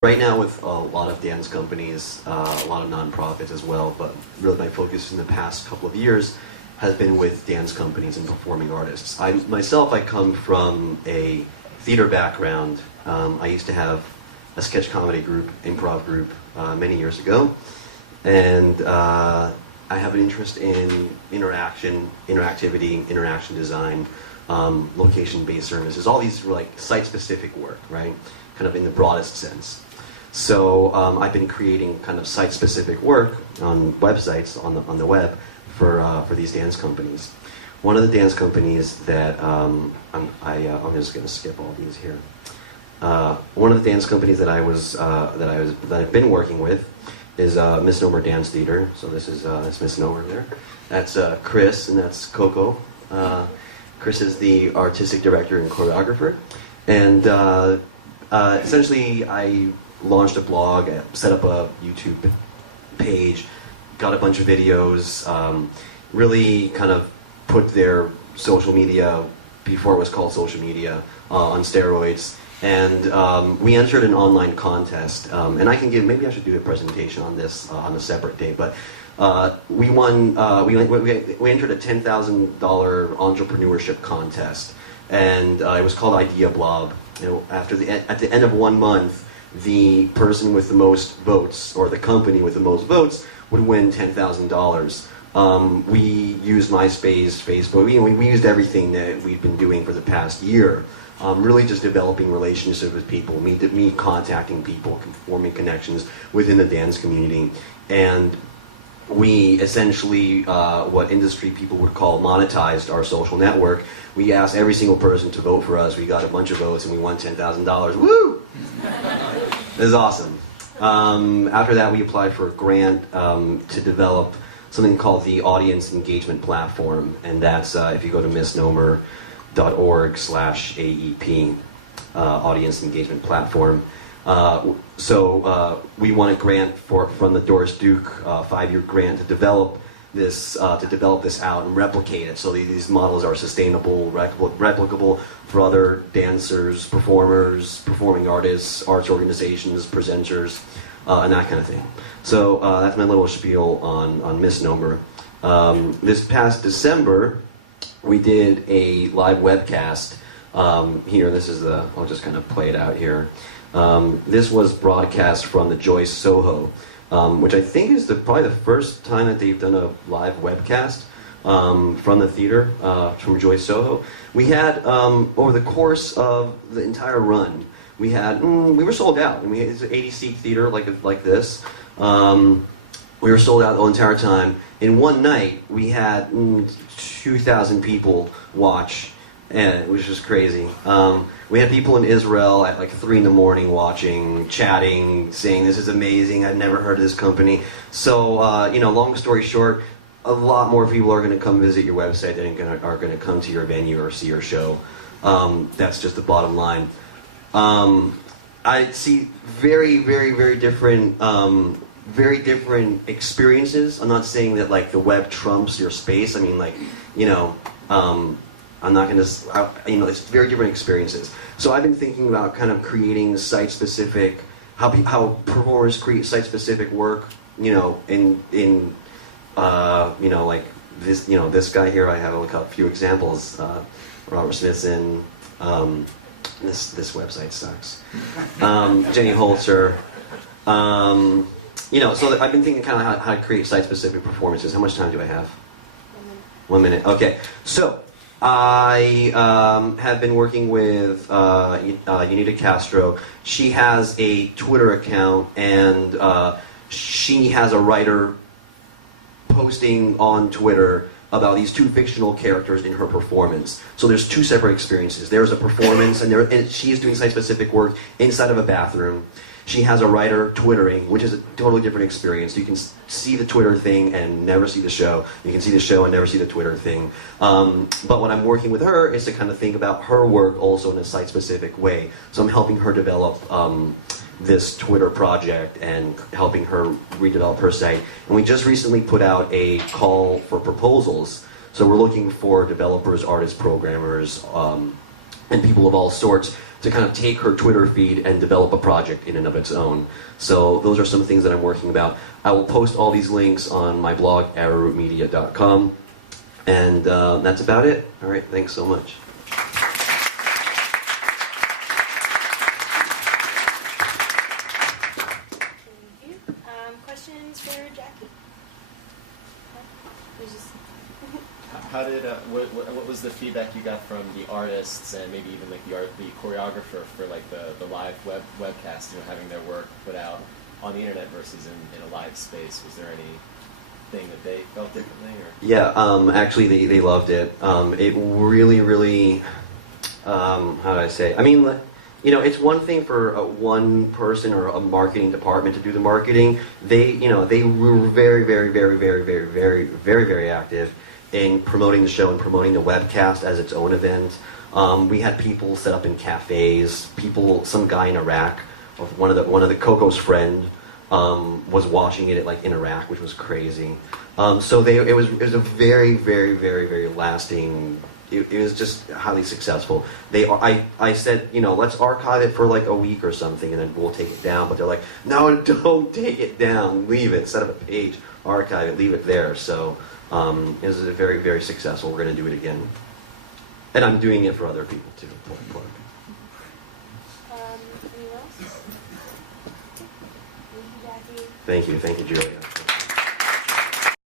Right now with a lot of dance companies, a lot of nonprofits as well, but really my focus in the past couple of years has been with dance companies and performing artists. I come from a theater background. I used to have a sketch comedy group, improv group, many years ago, and I have an interest in interactivity, interaction design, location-based services, all these like site-specific work, right? Kind of in the broadest sense. So I've been creating kind of site-specific work on websites on the web for these dance companies. One of the dance companies that I'm just going to skip all these here. One of the dance companies that I've been working with is Misnomer Dance Theater. So this is that's Misnomer there. That's Chris, and that's Coco. Chris is the artistic director and choreographer, and essentially I launched a blog, set up a YouTube page, got a bunch of videos, really kind of put their social media, before it was called social media, on steroids. And we entered an online contest, and maybe I should do a presentation on this on a separate day, but we won, we entered a $10,000 entrepreneurship contest, and it was called Idea Blob. You know, at the end of 1 month, the person with the most votes, or the company with the most votes, would win $10,000. We used MySpace, Facebook, we used everything that we've been doing for the past year. Really just developing relationships with people, me contacting people, forming connections within the dance community. And we essentially, what industry people would call monetized our social network. We asked every single person to vote for us. We got a bunch of votes and we won $10,000. Woo! This is awesome. After that, we applied for a grant to develop something called the Audience Engagement Platform. And that's, if you go to misnomer.org/AEP, Audience Engagement Platform. So we won a grant from the Doris Duke 5-year grant to develop this out and replicate it. So these models are sustainable, replicable for other dancers, performers, performing artists, arts organizations, presenters, and that kind of thing. So that's my little spiel on Misnomer. This past December, we did a live webcast here. This is I'll just kind of play it out here. This was broadcast from the Joyce Soho, which I think is probably the first time that they've done a live webcast from the theater, from Joyce Soho. We had, over the course of the entire run, we were sold out. It's an 80-seat theater like this. We were sold out the entire time. In one night, we had 2,000 people watch, and it was just crazy. We had people in Israel at like 3 in the morning watching, chatting, saying this is amazing, I've never heard of this company. So, long story short, a lot more people are going to come visit your website than are going to come to your venue or see your show. That's just the bottom line. I see very, very, very different experiences. I'm not saying that like the web trumps your space. I mean, I'm not going to, it's very different experiences. So I've been thinking about kind of creating site-specific, how performers create site-specific work, like this guy here, I have a few examples. Robert Smithson, this website sucks. Jenny Holzer. So I've been thinking kind of how to create site-specific performances. How much time do I have? 1 minute. Okay. So I have been working with Unita Castro. She has a Twitter account, and she has a writer posting on Twitter about these 2 fictional characters in her performance. So there's 2 separate experiences. There's a performance, and she is doing site-specific work inside of a bathroom. She has a writer twittering, which is a totally different experience. You can see the Twitter thing and never see the show. You can see the show and never see the Twitter thing. But when I'm working with her, is to kind of think about her work also in a site-specific way. So I'm helping her develop this Twitter project and helping her redevelop her site. And we just recently put out a call for proposals. So we're looking for developers, artists, programmers, and people of all sorts to kind of take her Twitter feed and develop a project in and of its own. So those are some things that I'm working about. I will post all these links on my blog, arrowrootmedia.com. And that's about it. All right, thanks so much. Thank you. Questions for Jaki? How did what was the feedback you got from the artists and maybe even like the choreographer for like the live webcast? You know, having their work put out on the internet versus in a live space. Was there anything that they felt differently? Or? Yeah, actually they loved it. It really, how do I say? I mean, you know, it's one thing for one person or a marketing department to do the marketing. They were very active in promoting the show and promoting the webcast as its own event. We had people set up in cafes. Some guy in Iraq, one of the Coco's friend, was watching it in Iraq, which was crazy. So it was a very lasting. It was just highly successful. I said, you know, let's archive it for like a week or something, and then we'll take it down. But they're like, no, don't take it down. Leave it. Set up a page, archive it, leave it there. So it was very successful. We're going to do it again, and I'm doing it for other people too. Anyone else? Thank you, Jaki. Thank you, Julia.